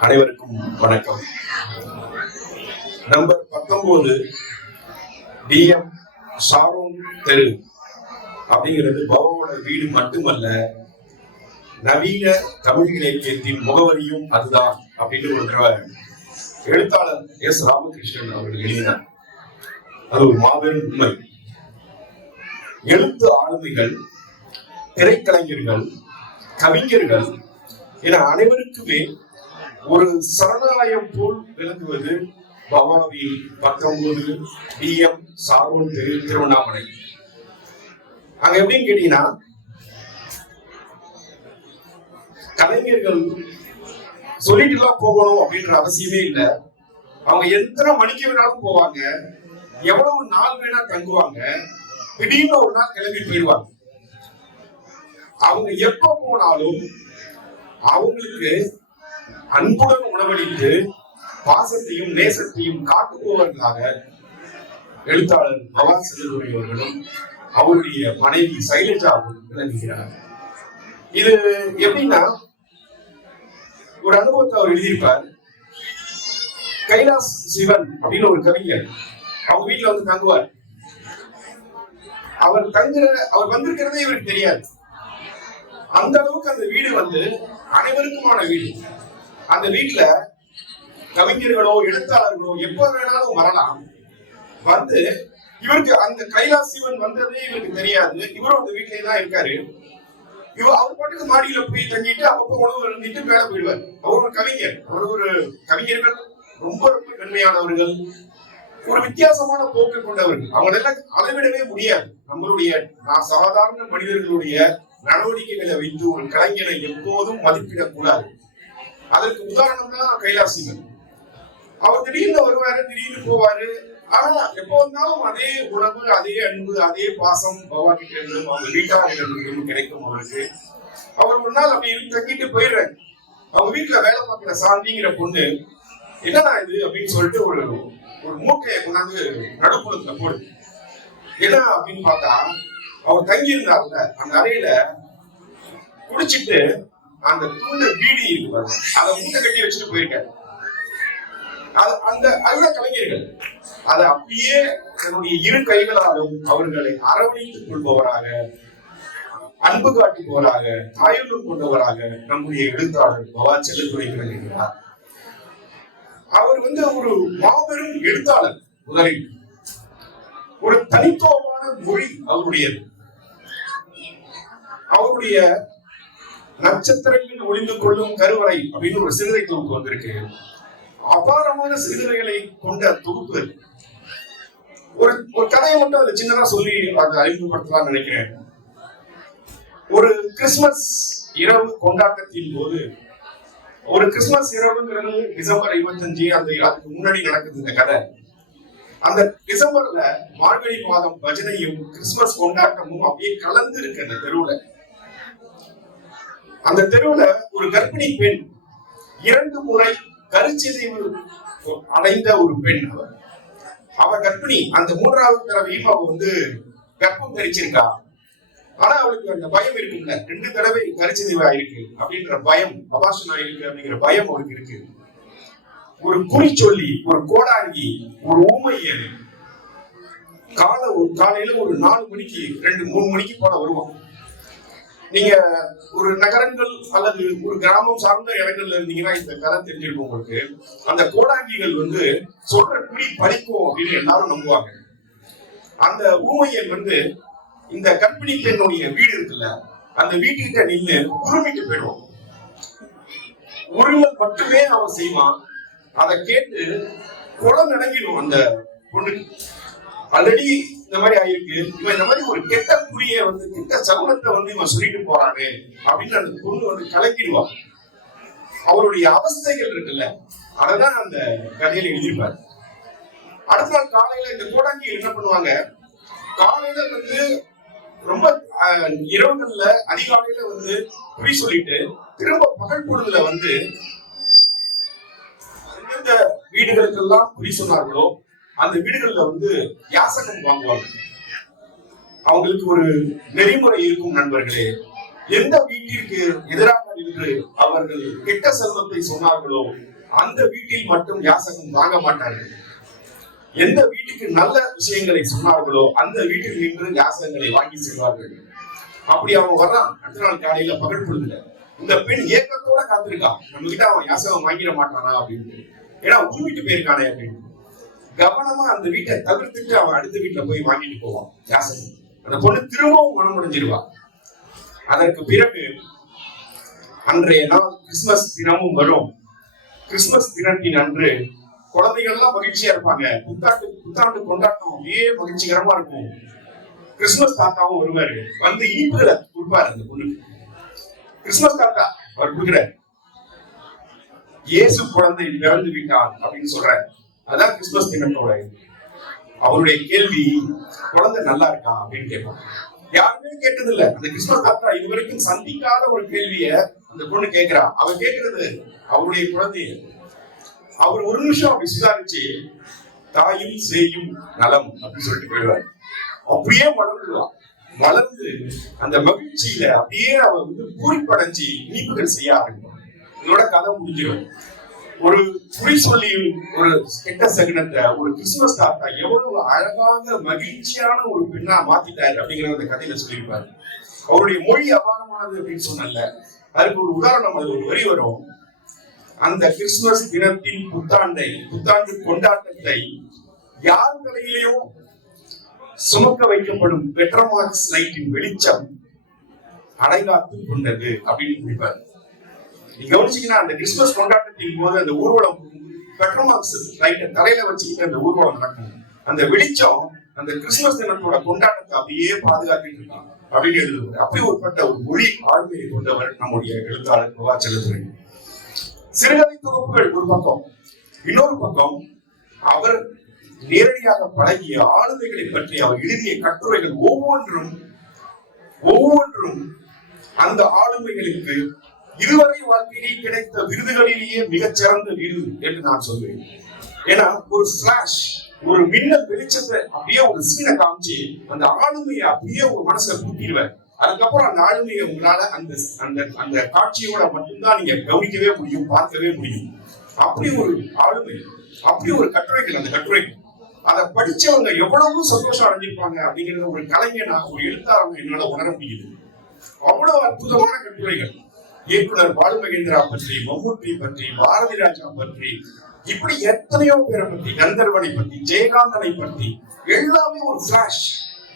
அனைவருக்கும் வணக்கம். நம்பர் பத்தொன்பது டிஎம் ஷாரோன் தெரு அப்படிங்கிறது பவாவோட வீடு மட்டுமல்ல நவீன தமிழ் இலக்கியத்தின் முகவரியும் அதுதான் அப்படின்னு ஒரு தடவை எழுத்தாளர் எஸ். ராமகிருஷ்ணன் அவர்கள் எழுதினார். அது ஒரு மாபெரும் உண்மை. எழுத்து ஆளுமைகள் திரைக்கலைஞர்கள் கவிஞர்கள் என அனைவருக்குமே ஒரு சரணாலயம் போல் விளங்குவது பவானி பத்தொன்பது டிஎம் சாரோன் தெரு திருவண்ணாமலை. அங்க எப்படின்னு கேட்டீங்கன்னா கலைஞர்கள் சொல்லிட்டுலாம் போகணும் அப்படின்ற அவசியமே இல்லை. அவங்க எத்தனை மணிக்கு வேணாலும் போவாங்க எவ்வளவு நாள் வேணா தங்குவாங்க திடீர்னு ஒரு நாள் கிளம்பி போயிடுவாங்க. அவங்க எப்ப போனாலும் அவங்களுக்கு அன்புடன் உணவளித்து பாசத்தையும் நேசத்தையும் காட்டுபவர்களாக எழுத்தாளர் பவா செல்லுரை அவர்களும் அவருடைய மனைவி சைலஜாவும் விளங்குகிறார். இது எப்படின்னா ஒரு அனுபவத்தை அவர் எழுதியிருப்பார். கைலாஸ் சிவன் அப்படின்னு ஒரு கவிஞர் அவங்க வீட்டுல வந்து தங்குவார். அவர் தங்குற அவர் வந்திருக்கிறதே இவருக்கு தெரியாது. அந்த அளவுக்கு அந்த வீடு வந்து அனைவருக்குமான வீடு. அந்த வீட்டுல கவிஞர்களோ எழுத்தாளர்களோ எப்ப வேணாலும் வரலாம். வந்து இவருக்கு அந்த கைலாஸ் சிவன் வந்ததே இவருக்கு தெரியாது. இவரும் அந்த வீட்லயே தான் இருக்காரு. இவர் அவர் பாட்டுக்கு மாடியில போய் தங்கிட்டு அப்பப்போ உணவு இருந்துட்டு மேல போயிடுவார். அவர் ஒரு கவிஞர். அவர் ஒரு கவிஞர்கள். ரொம்ப ரொம்ப நன்மையானவர்கள் ஒரு வித்தியாசமான போக்கு கொண்டவர்கள். அவங்களெல்லாம் அளவிடவே முடியாது. நம்மளுடைய நான் சாதாரண மனிதர்களுடைய நடவடிக்கைகளை வைத்து ஒரு கலைஞனை எப்போதும் மதிப்பிடக்கூடாது. அதற்கு உதாரணம் தான் கைலாசிகள் அவர் திடீர்னு வருவாரு திடீர்னு போவாரு. ஆனா எப்போ வந்தாலும் அதே உணவு அதே அன்பு அதே பாசம் பகவா இருந்தும் அவங்க வீட்டாளர்களிடம் கிடைக்கும் அவருக்கு. அவர் ஒரு நாள் அப்படி தங்கிட்டு போயிடுறாங்க அவங்க வீட்டுல வேலை பார்க்கிற சாந்திங்கிற பொண்ணு என்னடா இது? அப்படின்னு சொல்லிட்டு ஒரு ஒரு மூட்டையை கொண்டாந்து நடுப்புறத்துல போடுது. என்ன அப்படின்னு பார்த்தா அவர் தங்கி இருந்தார்ல அந்த அறையில குடிச்சிட்டு அந்த துண்டு பீடி இருக்கு பாருங்க அதை மூட்டை கட்டி வச்சுட்டு போயிருக்காரு அது அந்த அதுதான் கலைஞர்கள் அதை அப்படியே தன்னுடைய இரு கைகளாலும் அவர்களை அரவணைத்துக் கொள்பவராக அன்பு காட்டுபவராக தாயுள்ளம் கொண்டவராக நம்முடைய எழுத்தாளர் பவா செல்லத்துறை விளங்குகிறார் அவர் வந்து ஒரு மாபெரும் எழுத்தாளர் முதலில். ஒரு தனித்துவமான மொழி அவருடையது. அவருடைய நட்சத்திரங்கள் ஒளிந்து கொள்ளும் கருவறை அப்படின்னு ஒரு சிறுதை தொகுப்பு வந்திருக்கு. அபாரமான சிறுகதைகளை கொண்ட தொகுப்பு. ஒரு ஒரு கதையை மட்டும் அதுல சின்னதா சொல்லி அதை அறிமுகப்படுத்தலாம் நினைக்கிறேன். ஒரு கிறிஸ்துமஸ் இரவு கொண்டாட்டத்தின் போது ஒரு கிறிஸ்துமஸ் இரவுங்கிறது டிசம்பர் இருபத்தஞ்சு அந்த அதுக்கு முன்னாடி நடக்குது இந்த கதை. அந்த டிசம்பர்ல மார்கழி மாதம் பஜனையும் கிறிஸ்துமஸ் கொண்டாட்டமும் அப்படியே கலந்து இருக்கு அந்த தெருவுல. அந்த தெருவுல ஒரு கர்ப்பிணி பெண் இரண்டு முறை கருச்சிதைவு அடைந்த ஒரு பெண் அவர் அவ கர்ப்பிணி அந்த மூன்றாவது தடவையும் அவ வந்து கர்ப்பம் தரிச்சிருக்கா. ஆனா அவளுக்கு அந்த பயம் இருக்குல்ல ரெண்டு தடவை கருச்சிதைவு ஆயிருக்கு அப்படின்ற பயம் அபாசன் ஆயிருக்கு அப்படிங்கிற பயம் அவளுக்கு இருக்கு. ஒரு குறி சொல்லி ஒரு கோடாங்கி ஒரு ஊமையன் காலை ஒரு காலையில ஒரு நாலு மணிக்கு ரெண்டு மூணு மணிக்கு போல வருவான். நீங்க ஒரு நகரங்கள் அல்லது ஒரு கிராமம் சார்ந்த இடங்கள்ல இருந்தீங்கன்னா இந்த கதை தெரிஞ்சிருக்கும் உங்களுக்கு. அந்த கோடாங்கிகள் வந்து சொல்ற குடி பறிக்கும் அப்படின்னு எல்லாரும் நம்புவாங்க. அந்த ஊமையன் வந்து இந்த கர்ப்பிணி பெண்ணுடைய வீடு இருக்குல்ல அந்த வீட்டுக்கிட்ட நின்று உரிமிட்டு போயிடுவோம் உரிமை மட்டுமே அவன் செய்வான். அதை கேட்டு குளம் நடங்கிடும் அந்த பொண்ணுக்கு. ஆல்ரெடி இந்த மாதிரி ஆயிருக்கு இவன் இந்த மாதிரி ஒரு கெட்ட குறிய வந்து கெட்ட சகுனத்தை வந்து இவன் சொல்லிட்டு போறாரு அப்படின்னு அந்த பொண்ணு வந்து கலக்கிடுவான் அவருடைய அவஸ்தைகள் இருக்குல்ல அதான் அந்த கதையில எழுதியிருப்பார். அடுத்த நாள் காலையில இந்த கோடாங்கி என்ன பண்ணுவாங்க காலையில வந்து ரொம்ப இரவுகள்ல அதிகாலையில வந்து குறி சொல்லிட்டு திரும்ப பகல் பொழுதுல வந்து எந்தெந்த வீடுகளுக்கெல்லாம் குறி சொன்னார்களோ அந்த வீடுகள்ல வந்து யாசகம் வாங்குவாங்க. அவங்களுக்கு ஒரு நெறிமுறை இருக்கும் நண்பர்களே. எந்த வீட்டிற்கு எதிராக என்று அவர்கள் கெட்ட செல்வத்தை சொன்னார்களோ அந்த வீட்டில் மட்டும் யாசகம் வாங்க மாட்டார்கள். எந்த வீட்டுக்கு நல்ல விஷயங்களை சொன்னார்களோ அந்த வீட்டில் நின்று யாசகங்களை வாங்கி செல்வார்கள். அப்படி அவன் வர்றான். அடுத்த நாள் காலையில பகல் பொழுதுல இந்த பெண் ஏக்கத்தோட காத்திருக்கா. நம்ம கிட்ட அவன் யாசகம் வாங்கிட மாட்டானா அப்படின்னு. ஏன்னா உருவிட்டு போயிருக்கானே அப்படின்னு கவனமா அந்த வீட்டை தவிர்த்துட்டு அவன் அடுத்த வீட்டுல போய் வாங்கிட்டு போவான். யாசகம் அந்த பொண்ணு திரும்பவும் மனமுடைஞ்சிருவா அதற்கு பிறகு அன்றைய நாள் கிறிஸ்துமஸ் தினமும் வரும். கிறிஸ்துமஸ் தினத்தின் அன்று குழந்தைகள்லாம் மகிழ்ச்சியா இருப்பாங்க. புத்தாண்டு புத்தாண்டு கொண்டாட்டம் அப்படியே மகிழ்ச்சிகரமா இருக்கும். கிறிஸ்துமஸ் தாத்தாவும் வருவாரு. வந்து இனிப்புகளை கொடுப்பாரு அந்த பொண்ணுக்கு. கிறிஸ்துமஸ் தாத்தா அவர் கொடுக்குறாரு. இயேசு குழந்தை பிறந்து விட்டான் அப்படின்னு சொல்றாரு. அதான் கிறிஸ்துமஸ் தினத்தோட அவருடைய கேள்வி குழந்தை நல்லா இருக்கா அப்படின்னு கேட்பாங்க. யாருமே கேட்டது இல்ல அந்த கிறிஸ்துமஸ் தாத்தா இது வரைக்கும் சந்திக்காத ஒரு கேள்விய அந்த பொண்ணு கேட்கிறா. அவ கேட்கறது அவருடைய குழந்தைய. அவர் ஒரு நிமிஷம் அப்படி விசாரிச்சு தாயும் சேயும் நலம் அப்படின்னு சொல்லிட்டு போயிடுவார். அப்படியே வளர்ந்துருவா வளர்ந்து அந்த மகிழ்ச்சியில அப்படியே அவ வந்து பூரிப்படைஞ்சு இனிப்புகள் செய்ய ஆரம்பிக்கும் இதோட கதை முடிஞ்சிடும். ஒரு குறி சொல்லி ஒரு கெட்ட சகுனத்தை ஒரு கிறிஸ்துமஸ் தாத்தா எவ்வளவு அழகாக மகிழ்ச்சியான ஒரு பெண்ணா மாத்திட்டாரு அப்படிங்கிற அந்த கதையில சொல்லியிருப்பாரு. அவருடைய மொழி அபாரமானது அப்படின்னு சொன்னல அதுக்கு ஒரு உதாரணம் அது ஒரு வரி வரும். அந்த கிறிஸ்துமஸ் தினத்தின் புத்தாண்டை புத்தாண்டு கொண்டாட்டத்தை யார் தலையிலையும் சுமக்க வைக்கப்படும் பெட்ரமார்க்ஸ் லைட்டின் வெளிச்சம் அடைகாத்து கொண்டது அப்படின்னு முடிப்பாரு கவனிச்சீங்கன்னா அந்த கிறிஸ்துமஸ் கொண்டாட்டத்தின் போது அந்த ஊர்வலம் பெட்ரோமாக்ஸ் லைட்டை தலையில வச்சுக்கிட்டு அந்த ஊர்வலம் நடக்கும். அந்த வெளிச்சம் அந்த கிறிஸ்துமஸ் தினத்தோட கொண்டாட்டத்தை அப்படியே பாதுகாத்துட்டு இருக்காங்க அப்படின்னு எழுதுவார். அப்படி ஒருப்பட்ட ஒரு மொழி ஆளுமையை கொண்டவர் நம்முடைய எழுத்தாளர் பிரபா செலுத்துறை சிறுகதை தொகுப்புகள் ஒரு பக்கம். இன்னொரு பக்கம் அவர் நேரடியாக பழகிய ஆளுமைகளை பற்றி அவர் எழுதிய கட்டுரைகள் ஒவ்வொன்றும் ஒவ்வொன்றும் அந்த ஆளுமைகளுக்கு இதுவரை வாழ்க்கையிலே கிடைத்த விருதுகளிலேயே மிகச்சிறந்த விருது என்று நான் சொல்வேன். ஏன்னா ஒரு பிளாஷ் ஒரு மின்னல் வெளிச்சத்தை அப்படியே ஒரு சீனை காமிச்சு அந்த ஆளுமையை அப்படியே ஒரு மனசுல கூட்டிடுவேன் அதுக்கப்புறம் அந்த ஆளுமையை உங்களால அந்த அந்த அந்த காட்சியோட மட்டும்தான் நீங்க கவனிக்கவே முடியும் பார்க்கவே முடியும். அப்படி ஒரு ஆளுமை அப்படி ஒரு கட்டுரைகள் அந்த கட்டுரைகள். அதை படிச்சவங்க எவ்வளவு சந்தோஷம் அடைஞ்சிருப்பாங்க அப்படிங்கறத ஒரு கலைஞனா ஒரு எழுத்தாளர் என்னால உணர முடியுது. அவ்வளவு அற்புதமான கட்டுரைகள். இயக்குனர் பாலு மகேந்திரா பற்றி மம்முட்டி பற்றி பாரதி ராஜா பற்றி இப்படி எத்தனையோ பேரை பற்றி கந்தர்வனை பற்றி ஜெயகாந்தனை பற்றி எல்லாமே ஒரு பிளாஷ்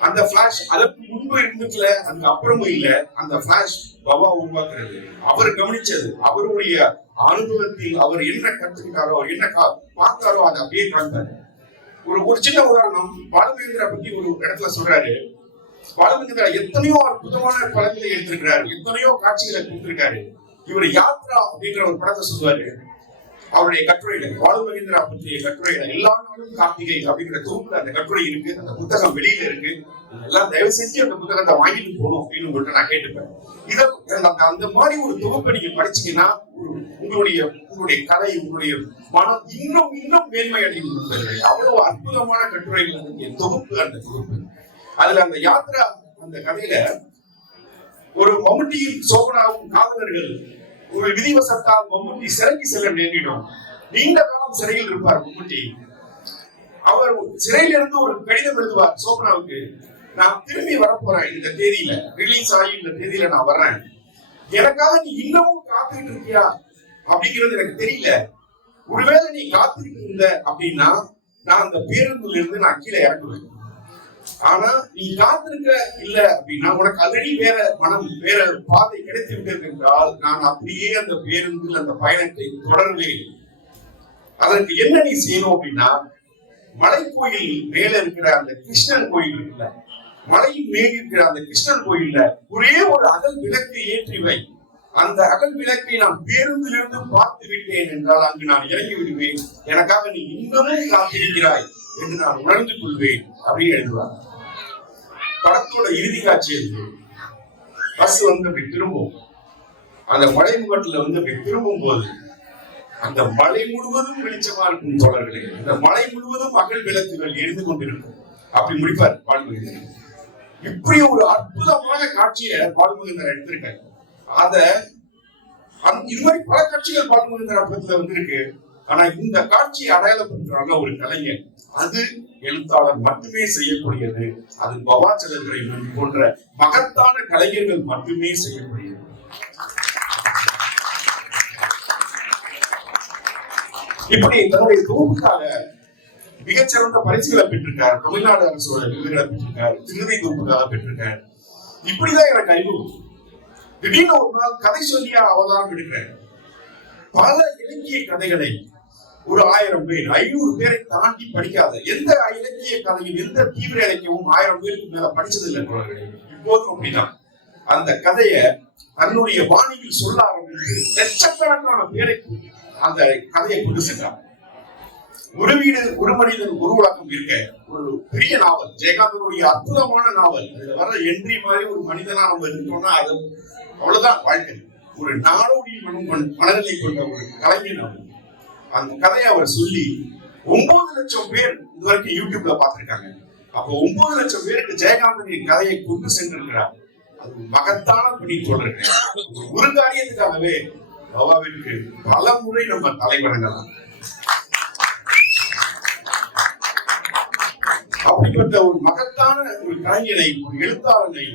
அந்த பிளாஷ் அதற்கு முன்பு இருந்துக்கல அதுக்கு அப்புறமும் இல்ல அந்த பிளாஷ் பவா உருவாக்குறது. அவர் கவனிச்சது அவருடைய அனுபவத்தில் அவர் என்ன கத்துக்கிட்டாரோ அவர் என்ன கா- பார்த்தாரோ அதை அப்படியே காண்பாரு. ஒரு ஒரு சின்ன உதாரணம் பாலுமகேந்திரா பத்தி ஒரு இடத்துல சொல்றாரு. பாலுமகேந்திரா எத்தனையோ அற்புதமான படங்களை எடுத்திருக்கிறார் எத்தனையோ காட்சிகளை கொடுத்திருக்காரு. இவர் யாத்ரா அப்படிங்கிற ஒரு படத்தை சொல்லுவாரு. அவருடைய கட்டுரையில பாலு மகேந்திரா பற்றிய கட்டுரையில எல்லா நாளும் கார்த்திகை அப்படிங்கிற தொகுப்புல அந்த கட்டுரை இருக்கு அந்த புத்தகம் வெளியில இருக்கு. எல்லாம் தயவு செஞ்சு அந்த புத்தகத்தை வாங்கிட்டு போகணும் அப்படின்னு உங்கள்கிட்ட நான் கேட்டுப்பேன். இதை அந்த- மாதிரி ஒரு தொகுப்பை நீங்க படிச்சீங்கன்னா உங்களுடைய உங்களுடைய கலை உங்களுடைய மனம் இன்னும் இன்னும் மேன்மை அடையும் அவ்வளவு அற்புதமான கட்டுரைகள் அந்த தொகுப்பு அந்த தொகுப்பு. அதுல அந்த யாத்ரா அந்த கதையில ஒரு மம்முட்டியும் சோபனாவும் காதலர்கள் ஒரு விதிவசத்தால் மம்முட்டி சிறைக்கு செல்ல நேரிடும் நீண்ட காலம் சிறையில் இருப்பார் மம்முட்டி. அவர் சிறையில இருந்து ஒரு கடிதம் எழுதுவார் சோபனாவுக்கு. நான் திரும்பி வரப்போறேன் இந்த தேதியில. ரிலீஸ் ஆகி இந்த தேதியில நான் வர்றேன். எனக்காக நீ இன்னமும் காத்துக்கிட்டு இருக்கியா? அப்படிங்கிறது எனக்கு தெரியல. ஒருவேளை நீ காத்துக்கிட்டு இருந்த அப்படின்னா நான் அந்த பேருந்துல இருந்து நான் கீழே இறங்குவேன். ஆனா நீ காத்திருக்க இல்ல அப்படின்னா உனக்கு ஆல்ரெடி வேற மனம் வேற பாதை கிடைத்து விட்டது என்றால் நான் அப்படியே அந்த பேருந்தில் அந்த பயணத்தை தொடர்வேன். அதற்கு என்ன நீ செய்யணும் அப்படின்னா மலைக்கோயில் மேல இருக்கிற அந்த கிருஷ்ணன் கோயில் இருக்குல்ல மலையின் மேல் இருக்கிற அந்த கிருஷ்ணன் கோயில்ல ஒரே ஒரு அகல் விளக்கை ஏற்றி வை. அந்த அகல் விளக்கை நான் பேருந்திலிருந்து பார்த்து விட்டேன் என்றால் அங்கு நான் இறங்கி விடுவேன். எனக்காக நீ இன்னமும் காத்திருக்கிறாய் என்று நான் உணர்ந்து கொள்வேன் அப்படின்னு எழுதுவார். படத்தோட இறுதி காட்சி இருக்கு பஸ் வந்து அப்படி திரும்பும். அந்த மலை முகட்டுல வந்து அப்படி திரும்பும் போது அந்த மலை முழுவதும் வெளிச்சமா இருக்கும் தோழர்களே. அந்த மலை முழுவதும் மகள் விளக்குகள் எரிந்து கொண்டிருக்கும். அப்படி முடிப்பார் பால்முகிந்தர் இப்படி ஒரு அற்புதமான காட்சியை பால்முகிந்தர் எடுத்திருக்காரு. அத அந்த- இது மாதிரி பல காட்சிகள் பால்முருகன் அப்பத்துல வந்து இருக்கு ஆனா இந்த காட்சியை அடையாளப்படுத்துறாங்க ஒரு கலைஞர். அது எழுத்தாளர் மட்டுமே செய்யக்கூடியது. அது பவாச்சலர்களை போன்ற மகத்தான கலைஞர்கள் மட்டுமே செய்யக்கூடியது. இப்படி தன்னுடைய தொகுப்புக்காக மிகச்சிறந்த பரிசுகளை பெற்றிருக்கார். தமிழ்நாடு அரசோட விருதுகளை பெற்றிருக்கார். திருதை தொகுப்புக்காக பெற்றிருக்கார். இப்படிதான் எனக்கு அறிவு திடீர்னு ஒரு நாள் கதை சொல்லியா அவதாரம் எடுக்கிறேன். பல இலக்கிய கதைகளை ஒரு ஆயிரம் பேர் ஐநூறு பேரை தாண்டி படிக்காத எந்த இலக்கிய கதையும் எந்த தீவிர இலக்கியமும் ஆயிரம் பேருக்கு மேல படிச்சதில்லை. தோழர்களே இப்போதும் அப்படிதான் அந்த கதைய தன்னுடைய வாணியில் சொல்ல ஆரம்பித்து லட்சக்கணக்கான பேரை அந்த கதையை கொண்டு சென்றார். ஒரு வீடு ஒரு மனிதன் ஒரு உலகம் இருக்க ஒரு பெரிய நாவல் ஜெயகாந்தனுடைய அற்புதமான நாவல். அதுல வர என்ட்ரி மாதிரி ஒரு மனிதனா நம்ம இருக்கோம்னா அது அவ்வளவுதான் வாழ்க்கை. ஒரு நாடோடி மனம் மனநிலை கொண்ட ஒரு கலைஞன் அவர் அந்த கதையை அவர் சொல்லி ஒன்பது லட்சம் பேர் இதுவரைக்கும் யூடியூப்ல பார்த்திருக்காங்க. அப்போ ஒன்பது லட்சம் பேருக்கு ஜெயகாந்தனின் கதையை கொண்டு சென்றிருக்கிறார். அது மகத்தான பணி தொடர்கள் ஒரு காரியத்துக்காகவே பாபாவிற்கு பல முறை நம்ம தலைவணங்கலாம். அப்படிப்பட்ட ஒரு மகத்தான ஒரு கலைஞனை ஒரு எழுத்தாளனை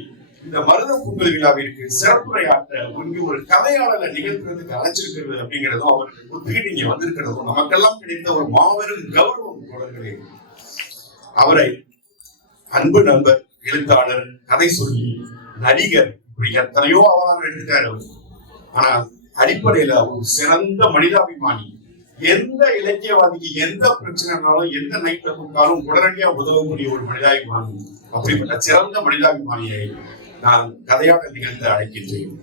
இந்த மருத பொங்கல் விழாவிற்கு சிறப்புரையாற்ற ஒன்று ஒரு கதையாளரை நிகழ்த்துறதுக்கு அழைச்சிருக்கிறது அப்படிங்கிறதும் அவருக்கு ஒத்துக்கிட்டு இங்க வந்திருக்கிறதும் நமக்கெல்லாம் கிடைத்த ஒரு மாபெரும் கௌரவம் தொடர்களே அவரை அன்பு நண்பர் எழுத்தாளர் கதை சொல்லி நடிகர் இப்படி எத்தனையோ அவதாரம் எடுத்துட்டாரு அவர். ஆனால் அடிப்படையில ஒரு சிறந்த மனிதாபிமானி. எந்த இலக்கியவாதிக்கு எந்த பிரச்சனைனாலும் எந்த நைட்ல கொடுத்தாலும் உடனடியா உதவக்கூடிய ஒரு மனிதாபிமானி. அப்படிப்பட்ட சிறந்த மனிதாபிமானியை நான் கதையாக நிகழ்ந்து அழைக்கின்றேன்